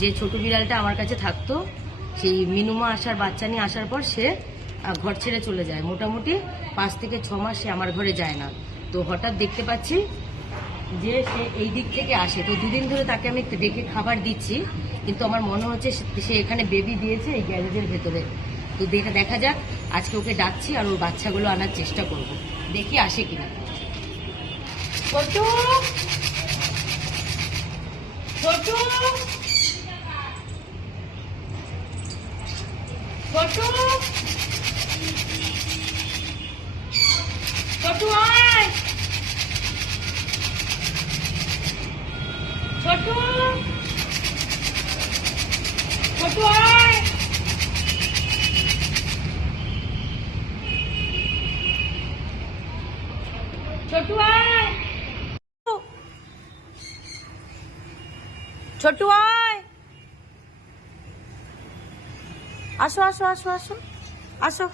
যে ছোট বিড়ালটা আমার কাছে থাকতো, সেই মিনুমা আসার বাচ্চা নিয়ে আসার পর সে ঘর ছেড়ে চলে যায়। মোটামুটি 5 থেকে 6 মাস সে আমার ঘরে যায় না। তো হঠাৎ দেখতে পাচ্ছি যে সে এই দিক থেকে আসে। তো 2 দিন ধরে তাকে আমি ডেকে খাবার দিচ্ছি, কিন্তু আমার মনে হচ্ছে সে এখানে বেবি দিয়েছে এই গ্যারেজের ভেতরে। তো দেখা যাক, আজকে ওকে ডাকছি আর ওর বাচ্চাগুলো আনার চেষ্টা করব, দেখি আসে কিনা। ছোটু, ছোটু, ছোটু, ছোটু আয়, ছোটু, ছোটু আয়, ছোটু আয়, ছোটু আয়, আসো আসো আসো আসো আসো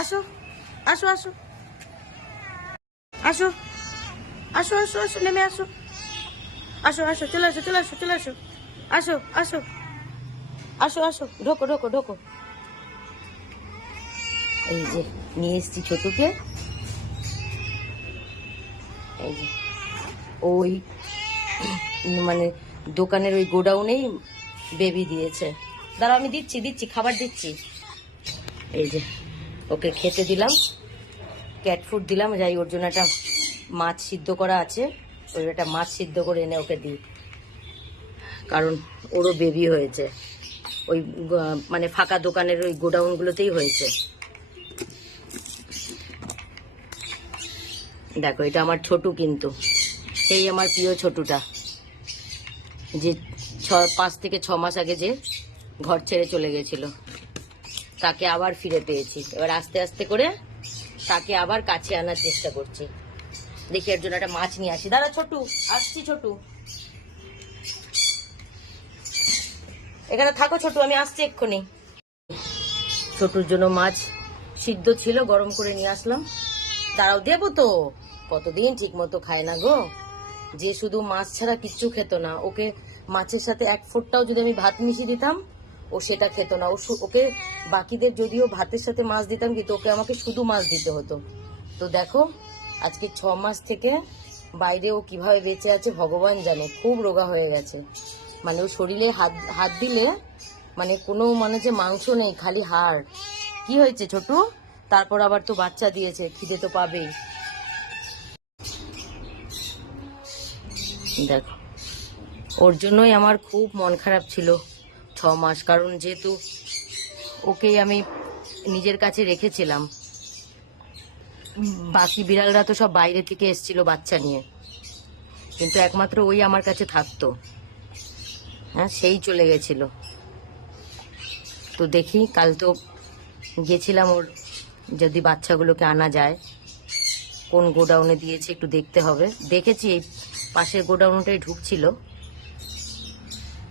আসো আসো আসো আসো আসো আসো আসো নেমে আসো, আসো আসো, চলে আসো চলে আসো চলে আসো, আসো আসো আসো আসো, ঢোকো ঢোকো ঢোকো। এই যে নিয়ে এসছি ছোটুকে। এই যে ওই মানে দোকানের ওই গোডাউনেই বেবি দিয়েছে। দাঁড়াও, আমি দিচ্ছি দিচ্ছি খাবার দিচ্ছি। এই যে ওকে খেতে দিলাম, ক্যাট ফুড দিলাম। যাই, ওর জন্য একটা মাছ সিদ্ধ করা আছে, ওই একটা মাছ সিদ্ধ করে এনে ওকে দিই, কারণ ওরও বেবি হয়েছে ওই মানে ফাঁকা দোকানের ওই গোডাউনগুলোতেই হয়েছে। দেখো, এটা আমার ছোটু, কিন্তু সেই আমার প্রিয় ছোটুটা, যে 5 থেকে 6 মাস আগে যে ঘর ছেড়ে চলে গেছিল, তাকে আবার ফিরে পেয়েছি। এবার আস্তে আস্তে করে তাকে আবার কাছে আনার চেষ্টা করছি। দেখি এর জন্য একটা মাছ নিয়ে আসি। দাঁড়া ছোটু, আসছি ছোটু, এখানে থাকো ছোটু, আমি আসছি এক্ষুনি। ছোটুর জন্য মাছ সিদ্ধ ছিল, গরম করে নিয়ে আসলাম। দাঁড়াও, দেবো তো, কতদিন ঠিক মতো খায় না গো, যে শুধু মাছ ছাড়া কিচ্ছু খেত না। ওকে মাছের সাথে 1 ফোঁটাও যদি আমি ভাত মিশিয়ে দিতাম, ও সেটা খেত না। ওকে বাকিদের যদিও ভাতের সাথে মাছ দিতাম, কিন্তু ওকে আমাকে শুধু মাছ দিতে হতো। তো দেখো, আজকে 6 মাস থেকে বাইরে ও কিভাবে বেঁচে আছে ভগবান জানে। খুব রোগা হয়ে গেছে, মানে ও শরীরে হাত দিলে মানে কোনো মানে যে মাংস নেই, খালি হাড়। কি হয়েছে ছোটু? তারপর আবার তো বাচ্চা দিয়েছে, খিদে তো পাবেই। দেখো, ওর জন্যই আমার খুব মন খারাপ ছিল 6 মাস, কারণ যেহেতু ওকেই আমি নিজের কাছে রেখেছিলাম। বাকি বিড়ালরা তো সব বাইরে থেকে এসেছিল বাচ্চা নিয়ে, কিন্তু একমাত্র ওই আমার কাছে থাকতো। হ্যাঁ, সেই চলে গেছিল। তো দেখি, কাল তো গেছিলাম ওর, যদি বাচ্চাগুলোকে আনা যায়। কোন গোডাউনে দিয়েছে একটু দেখতে হবে। দেখেছি এই পাশের গোডাউনটাই ঢুকছিল।